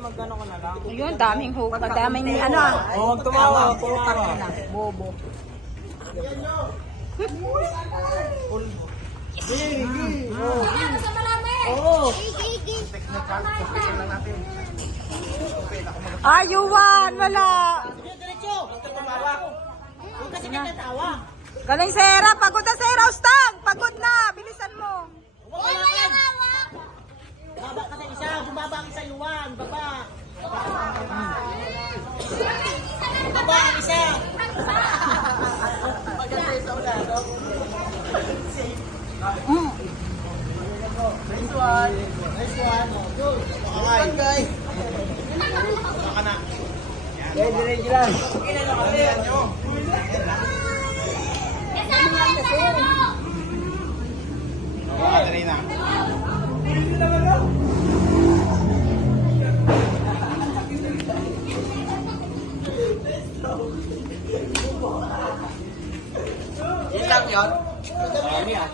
magano ko na lang. Ayun, daming hook. Daming ano ah. Oo, huwag tumawa, tumawa. Bobo. Are you one? Wala. Kasi nagtatawa. Galing Sera. Pagod na Sera. Ustang. Pagod na. Bilisan mo. Huwag ka yan! Baba ka sa isa, bumaba ka sa iwan, baba. Baba ang isa. Nice one. Nice one. Good. Okay. guys. Baka na. Ready, ready lang. Dali Yun. Dami ah.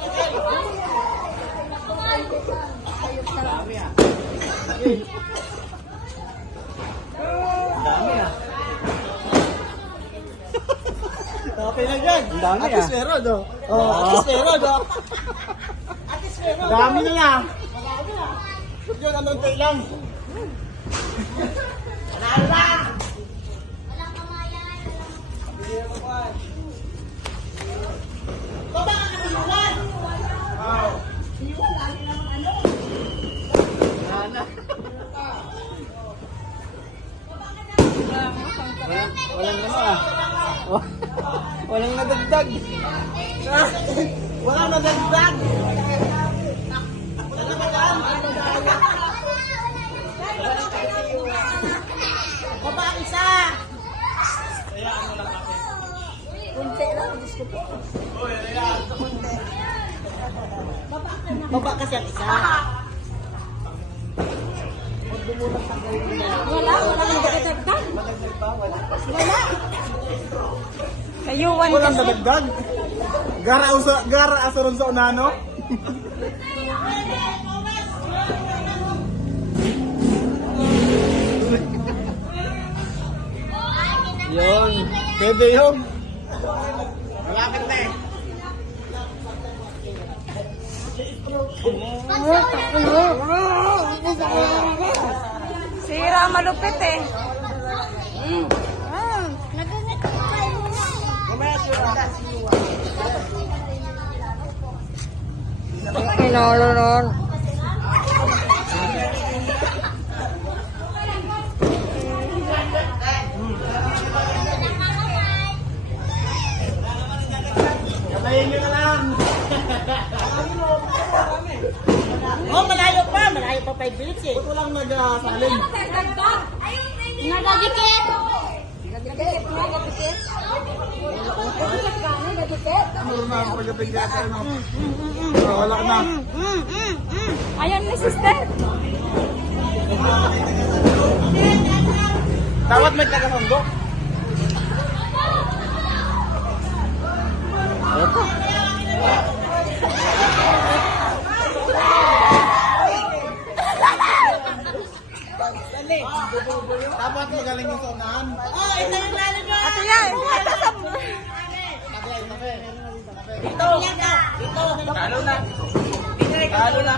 Dami ah. Dami ah. Okay na. Ang dami, Atis ah. meron, no? Oh, atis meron, no? Atis meron. Dami na nga. Marami ah. Yun, anong tayo lang? Wala Baba Walang nadagdag. Wala na dagdag! Wala na dagdag! Baba ang isa! Baba kasi ang isa. Wala. Wala nang dagdag. Wala. Kayuan Walang kasi. nadagdag. Gara usa gara asaron sa unano. Yun. Pwede yun. Malapit na eh. Sira, malupit eh. Pinolo nun. Katayin nyo na lang. Oh, malayo pa. Malayo pa 5 minutes eh. Ba't walang nag-salin? Nagadikit. Ano na ang pagkabigyan sa ano? Ah, Wala na. Ayun ni sister. Dapat may taga-sandok. Dapat magaling yung sa unahan. Oh, ito yung lalo nyo. Ate yan. Ate sa... Lalo na. Lalo na.